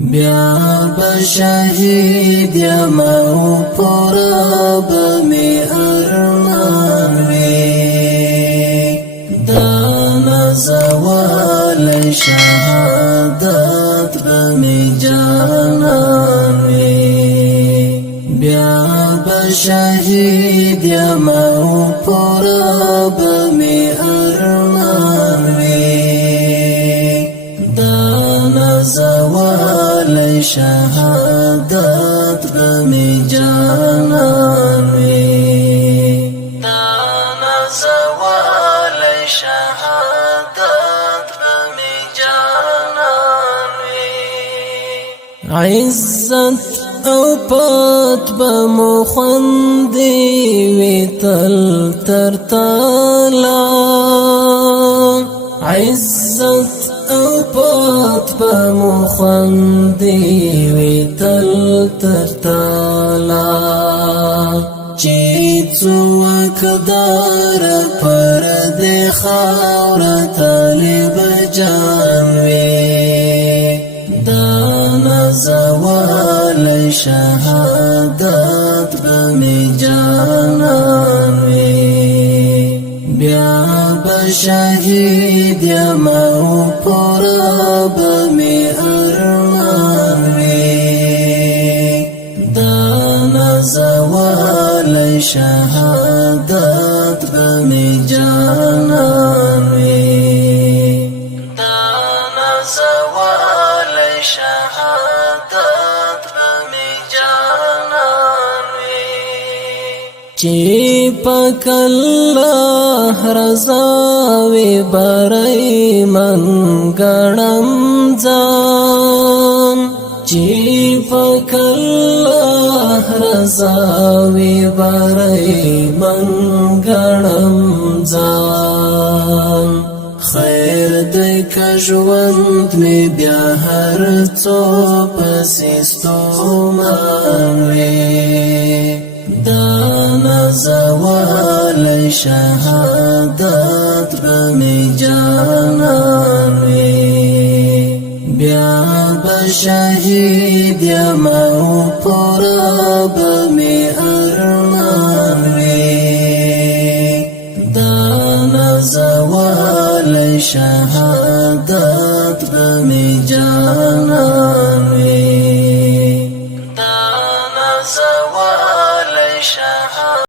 بیا بشهید یم او پورا بمی ارمان وی دانا زوال شهادت بمی جانان وی بیا بشهید یم او پورا بمی ارمان وی دانا زوال شهادت بمی جانان وی دانا زوال شهادت بمی جانان وی عزت او پت بمو خوندی وی تل تر تالا عزت او پت بمو خوندی وی تل تر تالا چی څوک دار پر دې خاور طالب جان وی دانا زوال شهادت بمی جانان وی بیا بشهید یم او پورا بمی ارمان وی دانا زوال شهادت بمی جانان وی دانا زوال شهادت بمی جانان وی چی پاک الله رضا وی برای من گړم ځان چی پاک الله رضا وی برای من گړم ځان خیر دی که ژوند می بیا هر څو پسې ستومان وي دانا زوال شهادت بمی جانان وي بیا بشهید یم او پورا بمی ارمان وي دانا زوال شهادت بمی جانان